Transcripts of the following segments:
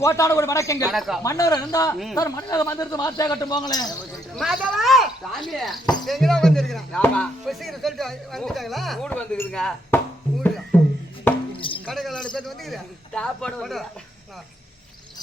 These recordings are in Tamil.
கோட்டான ஒரு வணக்கங்கள். மன்னர் இருந்தா சார் மன்னர் மந்திரத்து மாத்தே கட்டும் போங்களேன். மாதவா! சாமி எங்கதான் வந்திருக்கிறான் ஆமா பசிக்கிற சொல்லிட்டு வந்துட்டாங்களா? கூடு வந்துக்குதுங்க ஊருல கடைகளோட பேர் வந்துக்கிறேன் சாப்பாடு வந்து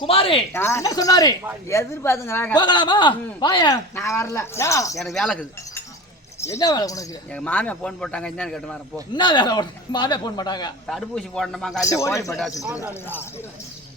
குமாரி. என்ன சொன்னாரு? எதிர்பார்த்துங்கிறாங்க போகலாமா? வாய. நான் வரல. யா. எனக்கு வேலை இருக்குது. என்ன வேலை உனக்கு? எங்க மாமியா போன் போட்டாங்க என்னன்னு கேட்டு வரேன் போ. என்ன வேலை மாதே போன் மாட்டாங்க தடுப்பூசி போடணுமா காலையில் போய் போட்டாச்சு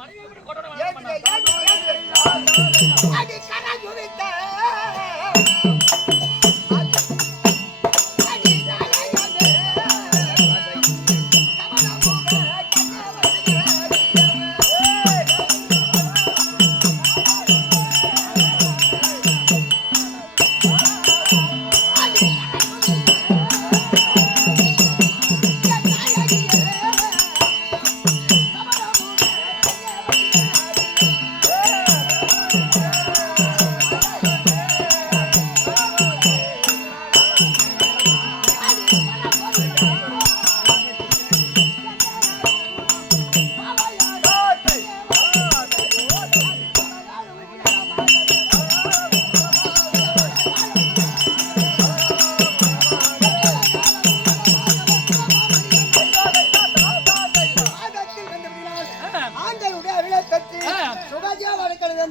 ஆண்டவருடைய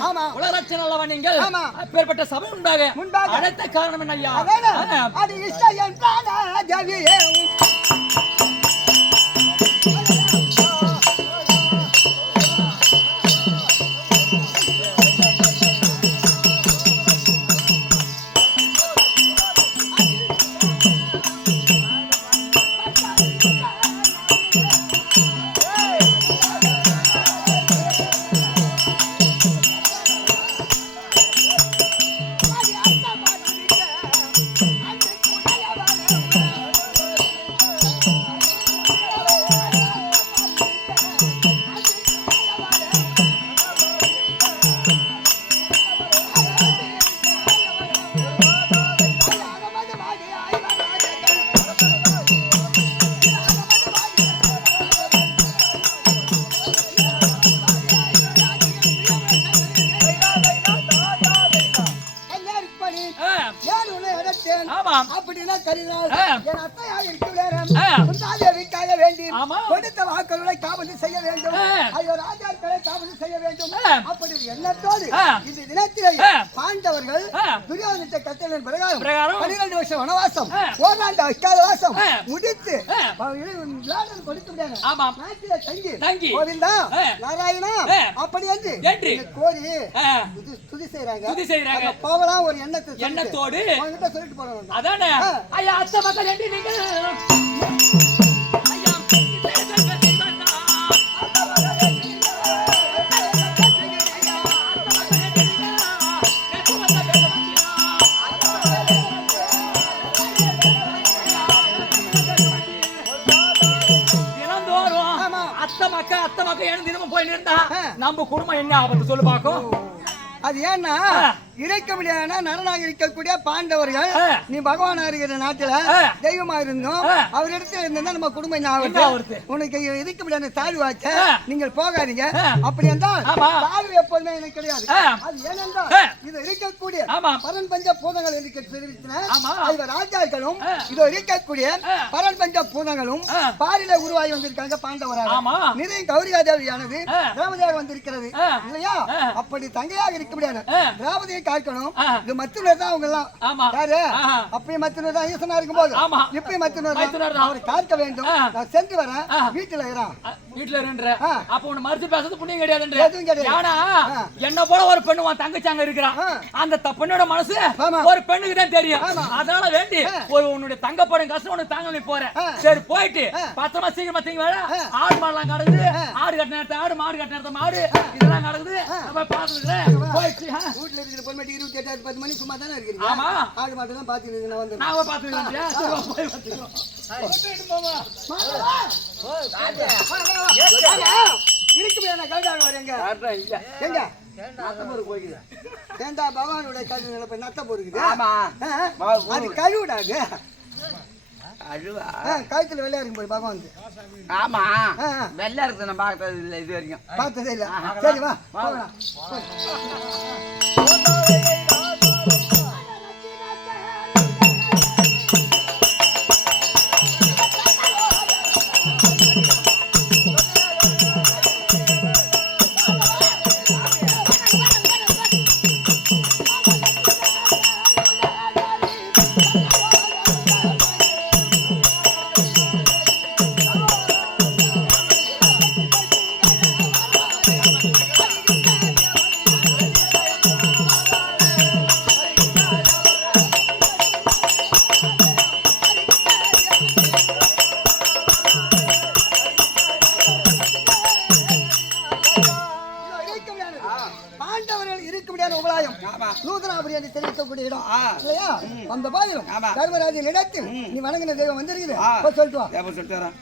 ஆமா. உலகரட்ச நல்லவன் நீங்கள். அப்பேற்பட்ட சபை உண்டாக. அழைத்த காரணம் என்ன ஐயா. அது இஷ்டம் என்றான ஆ. என் அத்தையாக இருக்கும் நேரம் ஆ. குந்தாதேவிக்காக வேண்டி ஆமா. கொடுத்த வாக்களுரை காவல் செய்ய வேண்டும். ஐயோ ராஜாக்களை காவல் செய்ய வேண்டும். அப்படி எண்ணத்தோடு. இந்த தினத்திலே. பாண்டவர்கள். துரியோதனத்தை கட்டளின் பிரகாரம். பன்னிரண்டு வருஷம் வனவாசம். ஓராண்டு அக்கால வாசம். முடித்து கொடுத்து விடாங்க தங்கி தங்கி. கோவிந்தா. நாராயணா. அப்படி என்று கோரி. துதி- செய்றாங்க துதி செய்றாங்க. அங்க போகலாம் ஒரு எண்ணத்தை எண்ணத்தோடு. சொல்லிட்டு போறாங்க அதானே. ஐயா அத்தை மக்கள் என்று நீங்கள் மக்கா அத்தை மக்கா ஏன் தினமும் போய் நின்றா? ஆ. நம்ம குடும்பம் என்ன ஆபத்து சொல்லு பாக்கும் அது ஏன்னா ஆ. இறைக்க முடியாத நரனாக இருக்கக்கூடிய பாண்டவர்கள். நீ பகவானா இருக்கிற நாட்டுல. தெய்வமா இருந்தோம். அவர் இடத்துல இருந்தா நம்ம குடும்பம் ஆகுறது? உனக்கு இருக்க முடியாத தாழ்வாச்ச. நீங்கள் போகாதீங்க. அப்படி என்றால். தாழ்வு எப்போதுமே எனக்கு கிடையாது. அது ஏனென்றால். இது இருக்கக்கூடிய. பரன் பஞ்ச பூதங்கள் இருக்க தெரிவித்தன. இவர் ராஜாக்களும். இதோ இருக்கக்கூடிய. பரன் பஞ்ச பூதங்களும். பாரில உருவாகி வந்திருக்காங்க பாண்டவராக. நிறைய கௌரிகா தேவியானது. திரௌபதியாக வந்திருக்கிறது. இல்லையா. அப்படி தங்கையாக இருக்க முடியாது. திரௌபதியை காக்கணும் ஆ. இது மத்தினர் தான் அவங்க எல்லாம் ஆமா. யாரு. அப்பயும் மத்தினர் தான் ஈசனா இருக்கும்போது ஆமா. இப்பயும் மத்தினர் தான். அவரை காக்க வேண்டும். நான் சென்று வரேன். வீட்டுல இருக்கிறான் வீட்டுல இருன்ற. அப்ப உன்னை மறுத்து பேசுறது புண்ணியம் கிடையாதுன்ற எதுவும் கிடையாது. என்ன போல ஒரு பெண்ணு உன் தங்கச்சி அங்க இருக்கிறான். அந்த பெண்ணோட மனசு. ஒரு பெண்ணுக்கு தான் தெரியும். அதனால வேண்டி. ஒரு உன்னுடைய தங்க போறேன் கஷ்டம் உனக்கு தாங்க நீ போற. சரி போயிட்டு. பத்திரமா சீக்கிரமா தீங்க ஆ. ஆடு மாடெல்லாம் கிடக்குது. ஆடு கட்ட நேரத்தை ஆடு மாடு கட்ட நேரத்தை மாடு இதெல்லாம் கிடக்குது போய் பார்த்துக்கிறேன் போயிட்டு ஆ. வீட்டுல இருக்கிற பொறுமைட்டு இருபத்தி எட்டாயிரத்தி பத்து மணி சும்மா தானே இருக்கிறீங்க ஆமா. ஆடு மாட்டு தான் பாத்துட்டு நான் வந்து நான் போய் பார்த்துக்கிறேன் சரி, வா, போய் பார்த்துக்கிறோம். இருக்க முடியாது கல்டாக வரேங்க எங்க? ஏண்டா? பகவானுடைய கல்வி நிலப்ப நத்த போருக்குது அது கழுவிடாது அழுவா கழுத்துல வெளியா இருக்கும் போய் பகவான் ஆமா. வெள்ளை இருக்கு நான் பார்த்தது இல்லை இது வரைக்கும். பார்த்ததே இல்ல. சரி வா. பாண்டவர்கள் இருக்க முடியாத உபலாயம் நூதனாபுரி என்று தெரிவிக்கக்கூடிய இடம். இல்லையா? அந்த பாதிலும் ஆமா. தர்மராஜின் இடத்தில் நீ வணங்கின தெய்வம் வந்திருக்குது. சொல்லிட்டு வா. சொல்லிட்டு வரேன்.